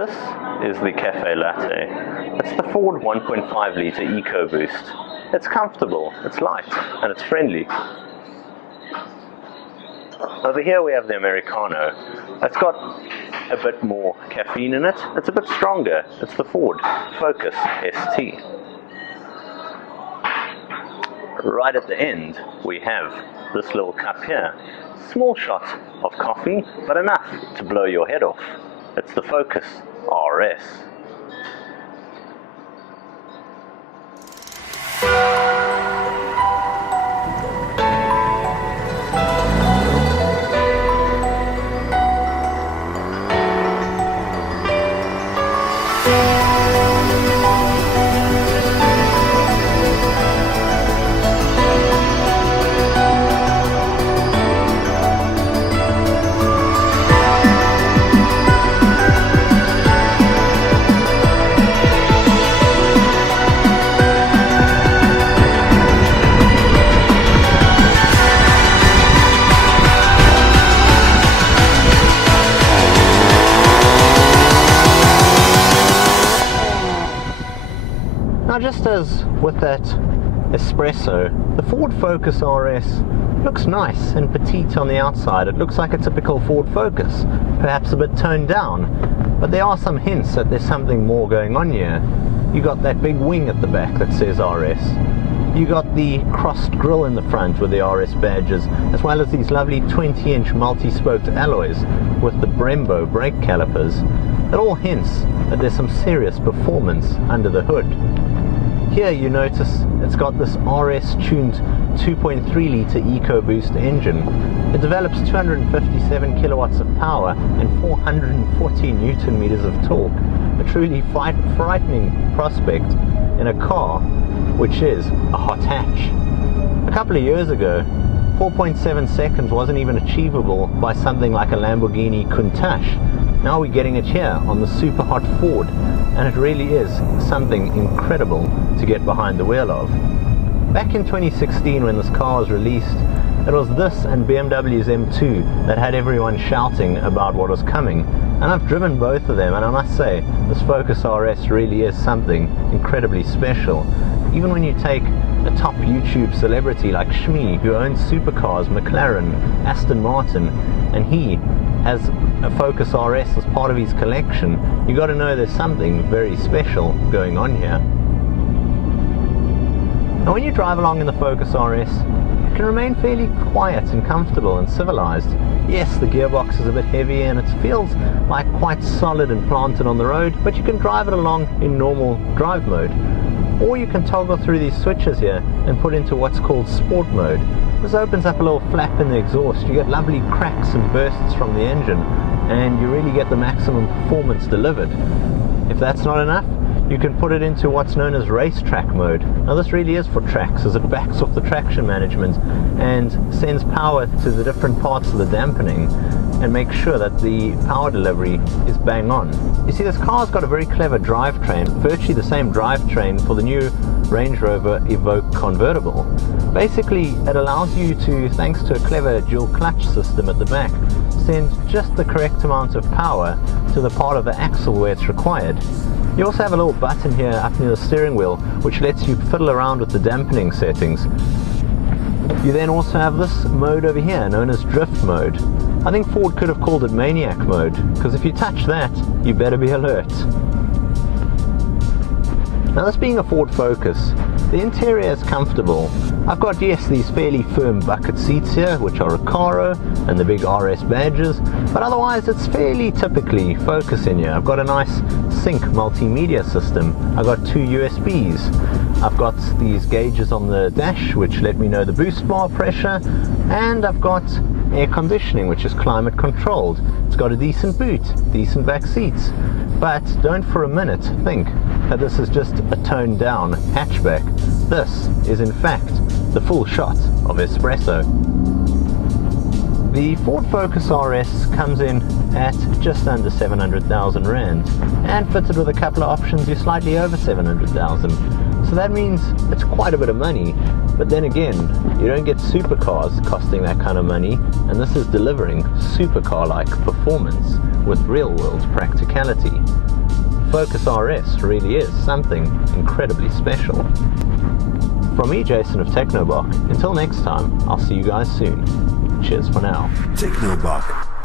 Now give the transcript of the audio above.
This is the Cafe Latte. It's the Ford 1.5 litre EcoBoost. It's comfortable, it's light, and it's friendly. Over here we have the Americano. It's got a bit more caffeine in it. It's a bit stronger. It's the Ford Focus ST. Right at the end we have this little cup here. Small shot of coffee, but enough to blow your head off. It's the Focus RS. Now, just as with that espresso, the Ford Focus RS looks nice and petite on the outside. It looks like a typical Ford Focus, perhaps a bit toned down, but there are some hints that there's something more going on here. You got that big wing at the back that says RS. You got the crossed grille in the front with the RS badges, as well as these lovely 20-inch multi-spoked alloys with the Brembo brake calipers. It all hints that there's some serious performance under the hood. Here you notice it's got this RS-tuned 2.3 litre EcoBoost engine. It develops 257 kilowatts of power and 440 Newton meters of torque. A truly frightening prospect in a car which is a hot hatch. A couple of years ago, 4.7 seconds wasn't even achievable by something like a Lamborghini Countach. Now we're getting it here on the super hot Ford, and it really is something incredible to get behind the wheel of. Back in 2016 when this car was released, it was this and BMW's M2 that had everyone shouting about what was coming, and I've driven both of them, and I must say this Focus RS really is something incredibly special. Even when you take a top YouTube celebrity like Shmi, who owns supercars, McLaren, Aston Martin, and he has a Focus RS as part of his collection, you got to know there's something very special going on here. Now when you drive along in the Focus RS, it can remain fairly quiet and comfortable and civilized. Yes, the gearbox is a bit heavy and it feels like quite solid and planted on the road, but you can drive it along in normal drive mode. Or you can toggle through these switches here and put into what's called sport mode. This opens up a little flap in the exhaust. You get lovely cracks and bursts from the engine, and you really get the maximum performance delivered. If that's not enough, you can put it into what's known as racetrack mode. Now this really is for tracks, as it backs off the traction management and sends power to the different parts of the dampening and makes sure that the power delivery is bang on. You see, this car's got a very clever drivetrain, virtually the same drivetrain for the new Range Rover Evoque convertible. Basically, it allows you to, thanks to a clever dual clutch system at the back, send just the correct amount of power to the part of the axle where it's required. You also have a little button here up near the steering wheel which lets you fiddle around with the dampening settings. You then also have this mode over here known as drift mode. I think Ford could have called it maniac mode, because if you touch that, you better be alert. Now, this being a Ford Focus, the interior is comfortable. I've got, yes, these fairly firm bucket seats here, which are Recaro, and the big RS badges, but otherwise it's fairly typically Focus in here. I've got a nice sync multimedia system. I've got 2 USBs. I've got these gauges on the dash which let me know the boost bar pressure, and I've got air conditioning which is climate controlled. It's got a decent boot, decent back seats, but don't for a minute think that this is just a toned down hatchback. This is in fact the full shot of espresso. The Ford Focus RS comes in at just under 700,000 Rand, and fitted with a couple of options you're slightly over 700,000. So that means it's quite a bit of money. But then again, you don't get supercars costing that kind of money, and this is delivering supercar-like performance with real-world practicality. Focus RS really is something incredibly special. From me, Jason of Technobok, until next time, I'll see you guys soon. Cheers for now. Technobok.